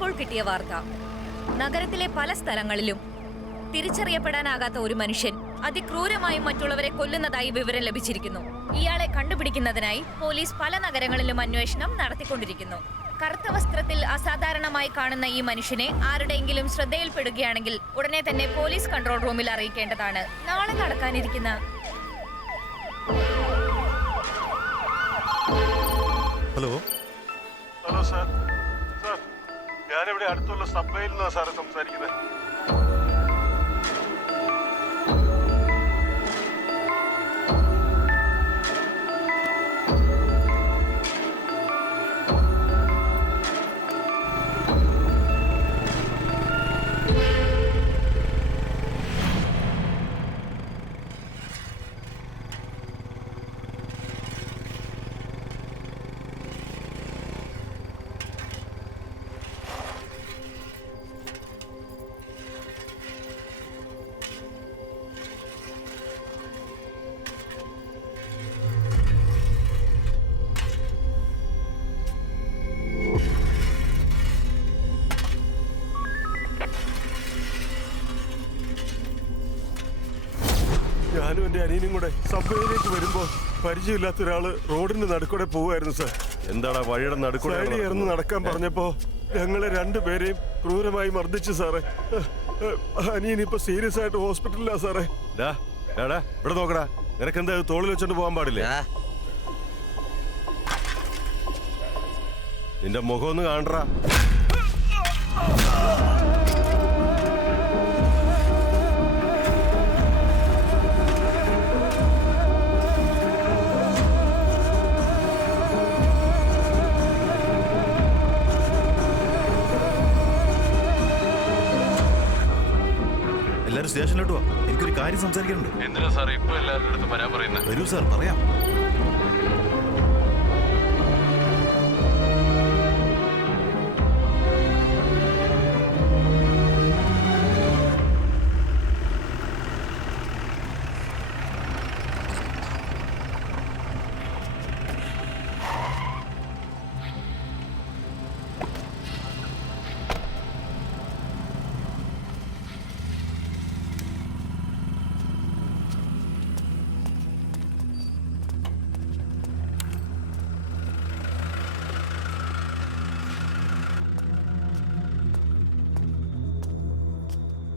ഇപ്പോൾ കിട്ടിയ വാർത്ത. നഗരത്തിലെ പല സ്ഥലങ്ങളിലും തിരിച്ചറിയപ്പെടാനാകാത്ത ഒരു മനുഷ്യൻ അതിക്രൂരമായി മറ്റുള്ളവരെ കൊല്ലുന്നതായി വിവരം ലഭിച്ചിരിക്കുന്നു. ഇയാളെ കണ്ടുപിടിക്കുന്നതിനായി പോലീസ് പല നഗരങ്ങളിലും അന്വേഷണം നടത്തിക്കൊണ്ടിരിക്കുന്നു. കറുത്ത വസ്ത്രത്തിൽ അസാധാരണമായി കാണുന്ന ഈ മനുഷ്യനെ ആരുടെയെങ്കിലും ശ്രദ്ധയിൽപ്പെടുകയാണെങ്കിൽ ഉടനെ തന്നെ പോലീസ് കൺട്രോൾ റൂമിൽ അറിയിക്കേണ്ടതാണ്. നാളെ നടക്കാനിരിക്കുന്ന ഹലോ ഹലോ സാർ. സാർ, ഞാനിവിടെ അടുത്തുള്ള സബ്വേയിൽ നിന്നാണ് സാറ് സംസാരിക്കുന്നത്. ഞാനും എന്റെ അനിയനും കൂടെ സബ്വേയിലേക്ക് വരുമ്പോ പരിചയമില്ലാത്ത ഒരാള് റോഡിന്റെ നടുക്കൂടെ പോവായിരുന്നു സാർ. എന്താടാ വഴിയുടെ നടുക്കൂടെ ഇറന്ന് നടക്കാൻ പറഞ്ഞപ്പോ ഞങ്ങളെ രണ്ടുപേരെയും ക്രൂരമായി മർദ്ദിച്ചു സാറേ. അനിയൻ ഇപ്പൊ സീരിയസ് ആയിട്ട് ഹോസ്പിറ്റലിലാ സാറേ. ഇവിടെ നോക്കടാ, നിനക്കെന്താ തോളിൽ വെച്ചോണ്ട് പോകാൻ പാടില്ലേ? നിന്റെ മുഖം ഒന്ന് കാണണ്ടാ. എല്ലാരും സ്റ്റേഷനിലോട്ട് വാ, എനിക്കൊരു കാര്യം സംസാരിക്കാനുണ്ട്. എന്തിനാ സാർ ഇപ്പൊ എല്ലാവരുടെ അടുത്തും വരാൻ പറയുന്നത്? വരൂ സാർ, പറയാം.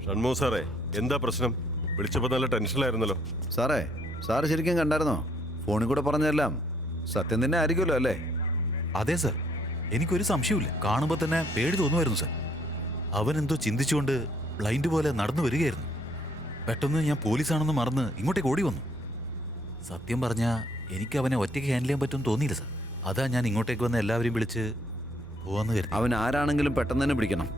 ഷൺമു സാറേ, എന്താ പ്രശ്നം? വിളിച്ചപ്പോ നല്ല ടെൻഷനിലായിരുന്നല്ലോ. സാറ് ശരിക്കും കണ്ടായിരുന്നോ? ഫോണിൽ കൂടെ പറഞ്ഞതെല്ലാം സത്യം തന്നെ ആയിരിക്കുമല്ലോ അല്ലേ? അതെ സാർ, എനിക്കൊരു സംശയമില്ല. കാണുമ്പോൾ തന്നെ പേടി തോന്നുമായിരുന്നു സാർ. അവൻ എന്തോ ചിന്തിച്ചുകൊണ്ട് ബ്ലൈൻഡ് പോലെ നടന്നു വരികയായിരുന്നു. പെട്ടെന്ന് ഞാൻ പോലീസാണെന്ന് മറന്ന് ഇങ്ങോട്ടേക്ക് ഓടി വന്നു. സത്യം പറഞ്ഞാൽ എനിക്ക് അവനെ ഒറ്റയ്ക്ക് ഹാൻഡിൽ ചെയ്യാൻ പറ്റുമെന്ന് തോന്നിയില്ല സാർ. അതാ ഞാൻ ഇങ്ങോട്ടേക്ക് വന്ന് എല്ലാവരെയും വിളിച്ച് പോവാന്ന് കരുതി. അവൻ ആരാണെങ്കിലും പെട്ടെന്ന് തന്നെ പിടിക്കണം.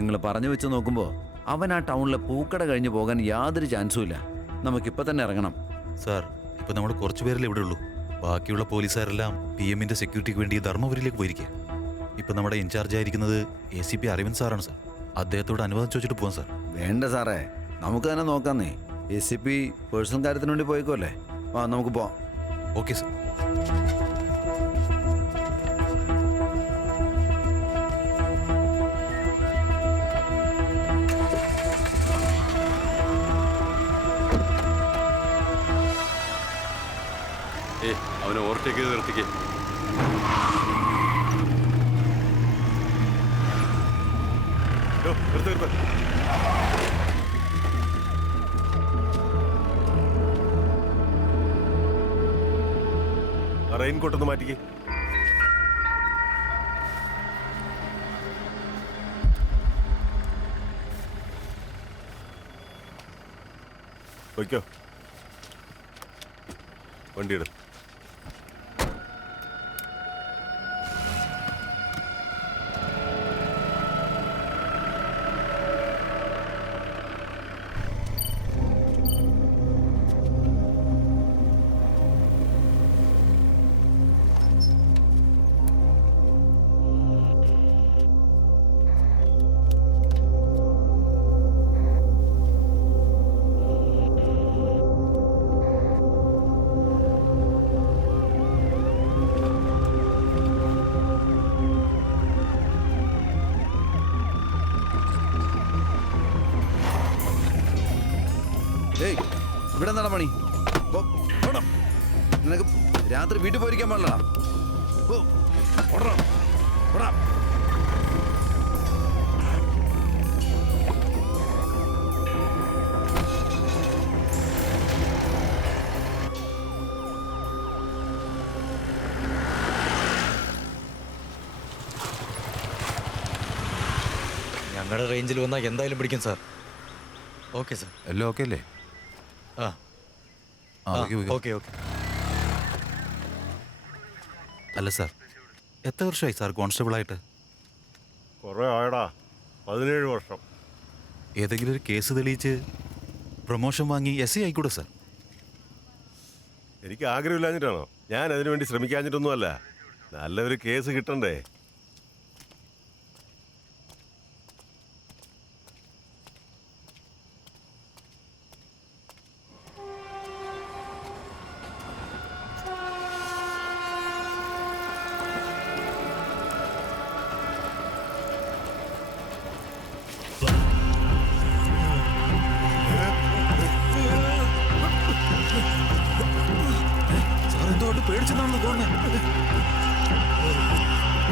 നിങ്ങൾ പറഞ്ഞു വെച്ച് നോക്കുമ്പോൾ അവൻ ആ ടൗണിലെ പൂക്കട കഴിഞ്ഞ് പോകാൻ യാതൊരു ചാൻസും ഇല്ല. നമുക്കിപ്പോൾ തന്നെ ഇറങ്ങണം. സാർ, ഇപ്പം നമ്മൾ കുറച്ച് പേരല്ലേ ഇവിടെ ഉള്ളൂ. ബാക്കിയുള്ള പോലീസുകാരെല്ലാം PM-ന്റെ സെക്യൂരിറ്റിക്ക് വേണ്ടി ധർമ്മപുരിയിലേക്ക് പോയിരിക്കുക. ഇപ്പം നമ്മുടെ ഇൻചാർജ് ആയിരിക്കുന്നത് ACP അരവിന്ദ് സാറാണ് സാർ. അദ്ദേഹത്തോട് അനുവാദം ചോദിച്ചിട്ട് പോകാം സാർ. വേണ്ട സാറേ, നമുക്ക് തന്നെ നോക്കാന്നേ. ACP പേഴ്സണൽ കാര്യത്തിന് വേണ്ടി പോയിക്കോല്ലേ. നമുക്ക് പോവാം. Okay sir. അവനെ ഓവർടേക്ക് ചെയ്ത് നിർത്തിക്കേ. റെയിൻകോട്ടൊന്ന് മാറ്റിക്കേ. വയ്ക്കോ, വണ്ടിയിട. ഇവിടെ എന്താണ് പണി? പോ, പോടാ. നിനക്ക് രാത്രി വീട്ടിൽ പോയിരിക്കാൻ പാടില്ലടാ. പോ, പോടാ, പോടാ. ഞങ്ങളുടെ റേഞ്ചിൽ വന്നാൽ എന്തായാലും പിടിക്കും സാർ. Okay sir. എല്ലാം ഓക്കെ അല്ലേ? ആ ആ, വെക്കൂ, വെക്കൂ. Okay okay. അല്ല സാർ, എത്ര വർഷമായി സാർ കോൺസ്റ്റബിൾ ആയിട്ട്? കുറെ ആയടാ, 17 വർഷം. ഏതെങ്കിലും ഒരു കേസ് തെളിയിച്ച് പ്രൊമോഷൻ വാങ്ങി SI ആയിക്കൂടെ സാർ? എനിക്ക് ആഗ്രഹമില്ലാഞ്ഞിട്ടാണോ? ഞാൻ അതിനുവേണ്ടി ശ്രമിക്കാഞ്ഞിട്ടൊന്നുമല്ല. നല്ലൊരു കേസ് കിട്ടണ്ടേ? സാർ എന്തുകൊണ്ട് പേടിച്ചെന്നാണല്ലോ തോന്നുന്നത്?